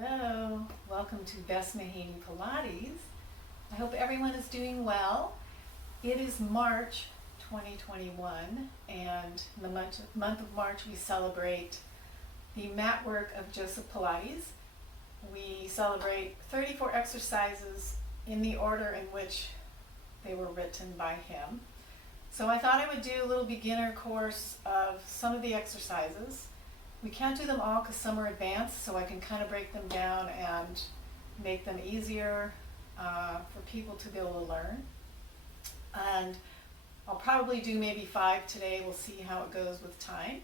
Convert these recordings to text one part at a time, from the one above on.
Hello, welcome to Bess Mahaney Pilates. I hope everyone is doing well. It is March 2021 and in the month of March we celebrate the mat work of Joseph Pilates. We celebrate 34 exercises in the order in which they were written by him. So I thought I would do a little beginner course of some of the exercises. We can't do them all because some are advanced, so I can kind of break them down and make them easier for people to be able to learn. And I'll probably do maybe 5 today. We'll see how it goes with time.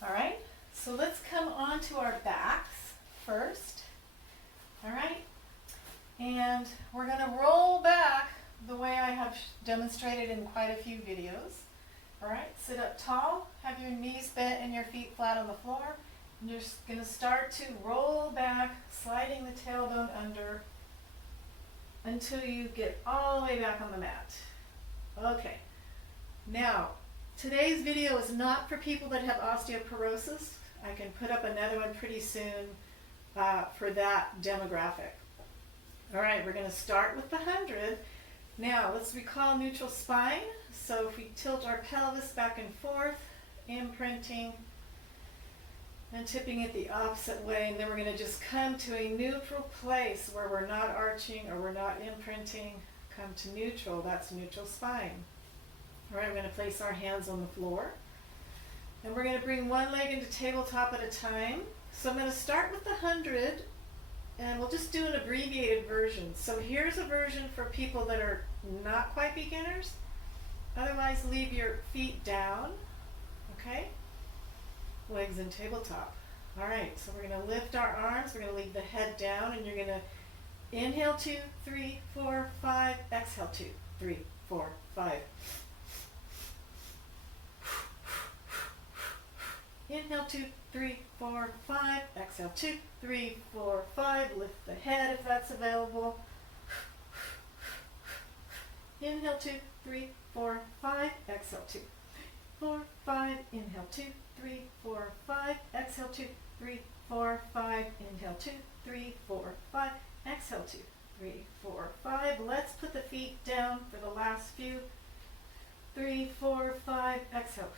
All right, so let's come on to our backs first. All right, and we're going to roll back the way I have demonstrated in quite a few videos. All right, sit up tall, have your knees bent and your feet flat on the floor. And you're just going to start to roll back, sliding the tailbone under until you get all the way back on the mat. Okay, now today's video is not for people that have osteoporosis. I can put up another one pretty soon for that demographic. All right, we're going to start with the 100. Now, let's recall neutral spine. So if we tilt our pelvis back and forth, imprinting and tipping it the opposite way, and then we're going to just come to a neutral place where we're not arching or we're not imprinting. Come to neutral, that's neutral spine. All right, we're going to place our hands on the floor. And we're going to bring one leg into tabletop at a time. So I'm going to start with the 100. And we'll just do an abbreviated version. So here's a version for people that are not quite beginners. Otherwise, leave your feet down, okay? Legs in tabletop. All right, so we're going to lift our arms. We're going to leave the head down, and you're going to inhale 2, 3, 4, 5. Exhale 2, 3, 4, 5. Inhale 2, 3, 4, 5. Exhale 2, 3, 4, 5. Lift the head if that's available. Inhale 2, 3, 4, 5. Exhale 2, 4, 5. Inhale 2, 3, 4, 5. Exhale 2, 3, 4, 5. Inhale 2, 3, 4, 5. Exhale 2, 3, 4, 5. Let's put the feet down for the last few. 3, 4, 5. Exhale.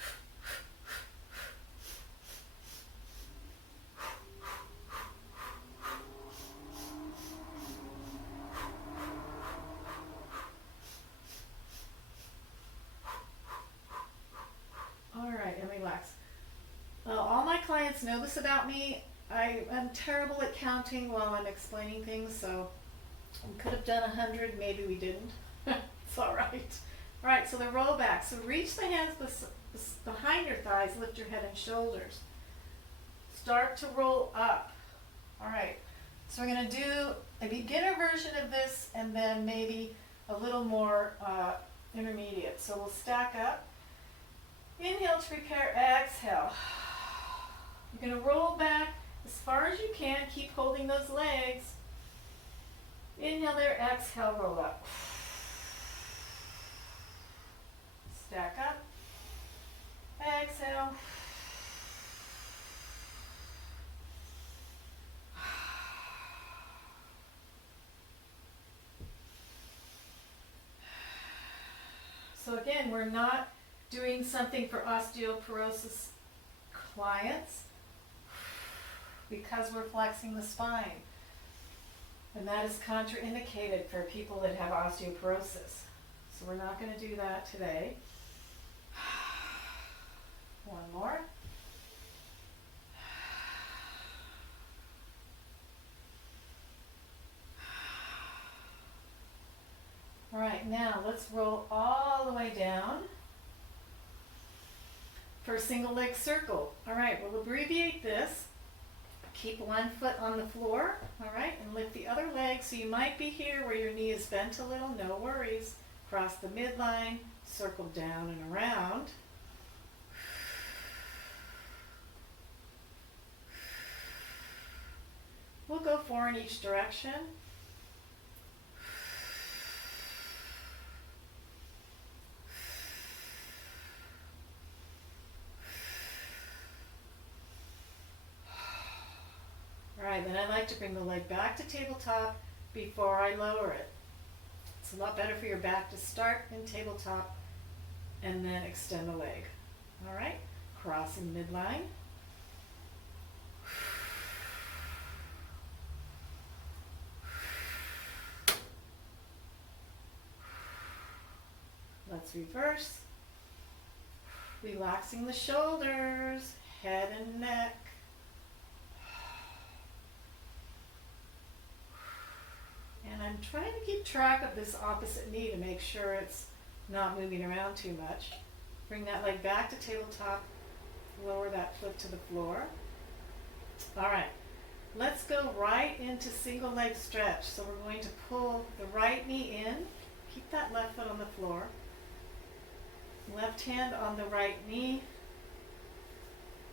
All my clients know this about me. I am terrible at counting while I'm explaining things, so we could have done 100, maybe we didn't. It's all right. All right, so the roll back. So reach the hands behind your thighs, lift your head and shoulders. Start to roll up. All right, so we're going to do a beginner version of this and then maybe a little more intermediate. So we'll stack up. Inhale to prepare, exhale. You're going to roll back as far as you can. Keep holding those legs. Inhale there, exhale, roll up. Stack up. Exhale. So again, we're not doing something for osteoporosis clients because we're flexing the spine. And that is contraindicated for people that have osteoporosis. So we're not going to do that today. One more. All right, now let's roll all the way down for a single leg circle. All right, we'll abbreviate this. Keep one foot on the floor, all right, and lift the other leg. So you might be here where your knee is bent a little, no worries. Cross the midline, circle down and around. We'll go 4 in each direction. right, then I like to bring the leg back to tabletop before I lower it. It's a lot better for your back to start in tabletop and then extend the leg. All right, cross in midline. Let's reverse. Relaxing the shoulders, head and neck. And I'm trying to keep track of this opposite knee to make sure it's not moving around too much. Bring that leg back to tabletop, lower that foot to the floor. All right, let's go right into single leg stretch. So we're going to pull the right knee in, keep that left foot on the floor. Left hand on the right knee,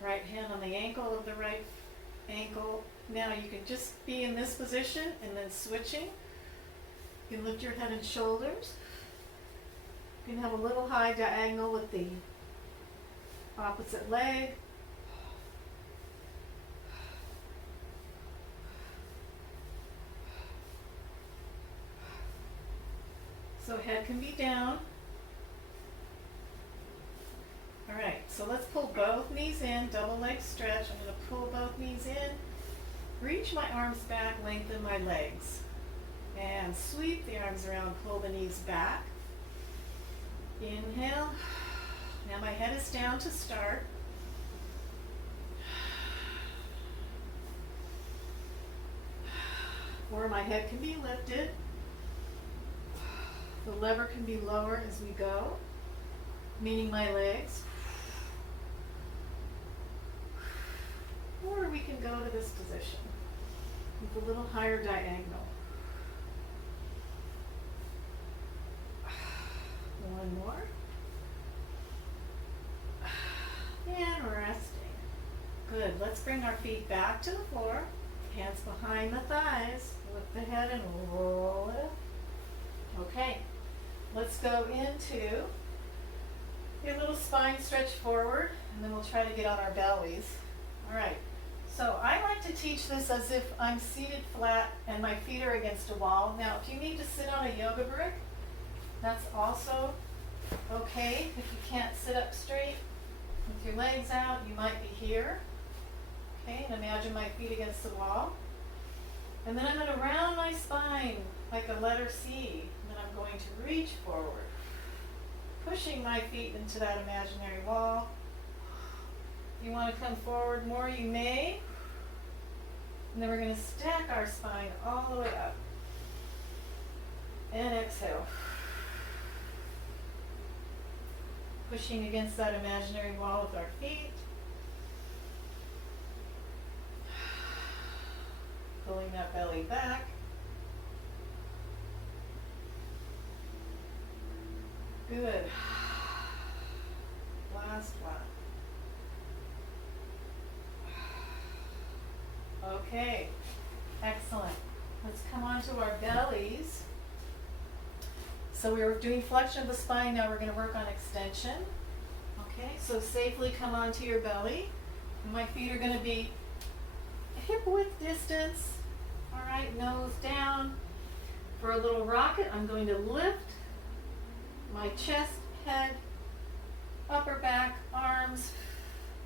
right hand on the ankle of the right ankle. Now you can just be in this position and then switching. You can lift your head and shoulders. You can have a little high diagonal with the opposite leg. So head can be down. All right, so let's pull both knees in, double leg stretch. I'm going to pull both knees in, reach my arms back, lengthen my legs, and sweep the arms around, pull the knees back. Inhale. Now my head is down to start. Or my head can be lifted. The lever can be lower as we go, meaning my legs. Or we can go to this position with a little higher diagonal. One more. And resting. Good. Let's bring our feet back to the floor. Hands behind the thighs. Lift the head and roll it up. Okay. Let's go into a little spine stretch forward, and then we'll try to get on our bellies. All right. So I like to teach this as if I'm seated flat and my feet are against a wall. Now, if you need to sit on a yoga brick, that's also okay. If you can't sit up straight with your legs out, you might be here. Okay, and imagine my feet against the wall. And then I'm going to round my spine like a letter C. And then I'm going to reach forward, pushing my feet into that imaginary wall. If you want to come forward more, you may. And then we're going to stack our spine all the way up. And exhale. Pushing against that imaginary wall with our feet. Pulling that belly back. Good. Last one. Okay, excellent. Let's come on to our bellies. So we were doing flexion of the spine, now we're going to work on extension. Okay, so safely come onto your belly. My feet are going to be hip width distance. All right, nose down. For a little rocket, I'm going to lift my chest, head, upper back, arms,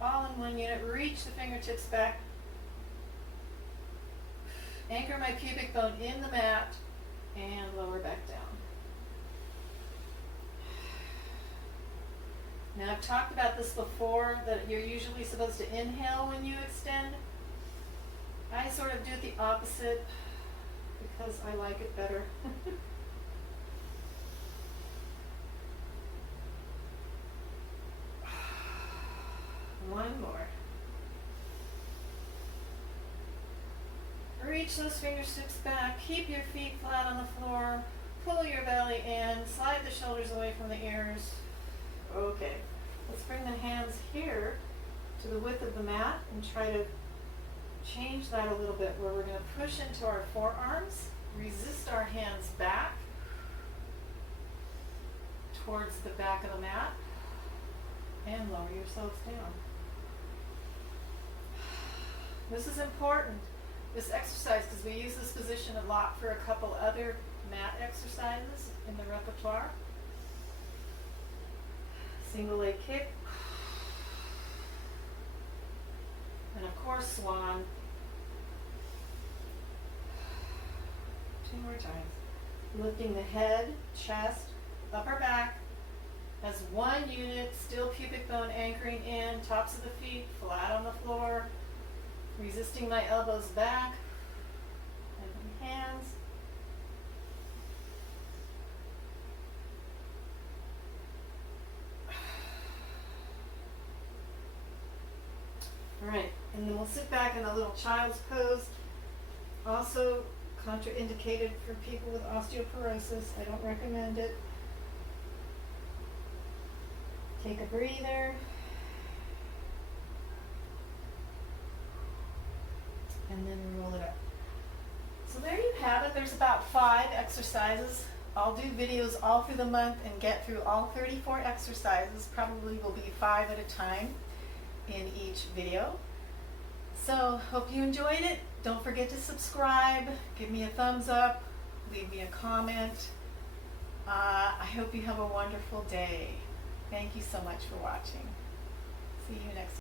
all in one unit. Reach the fingertips back. Anchor my pubic bone in the mat and lower back down. Now I've talked about this before, that you're usually supposed to inhale when you extend. I sort of do it the opposite because I like it better. One more. Reach those fingertips back. Keep your feet flat on the floor. Pull your belly in. Slide the shoulders away from the ears. Okay. Let's bring the hands here to the width of the mat and try to change that a little bit, where we're going to push into our forearms, resist our hands back towards the back of the mat, and lower yourselves down. This is important. this exercise because we use this position a lot for a couple other mat exercises in the repertoire. Single leg kick. And of course, swan. 2 more times. Lifting the head, chest, upper back as one unit, still pubic bone anchoring in, tops of the feet flat on the floor, resisting my elbows back, and my hands. All right, and then we'll sit back in a little child's pose. Also contraindicated for people with osteoporosis. I don't recommend it. Take a breather. And then roll it up. So there you have it. There's about 5 exercises. I'll do videos all through the month and get through all 34 exercises. Probably will be 5 at a time in each video. So hope you enjoyed it. Don't forget to subscribe, give me a thumbs up, leave me a comment. I hope you have a wonderful day. Thank you so much for watching. See you next time.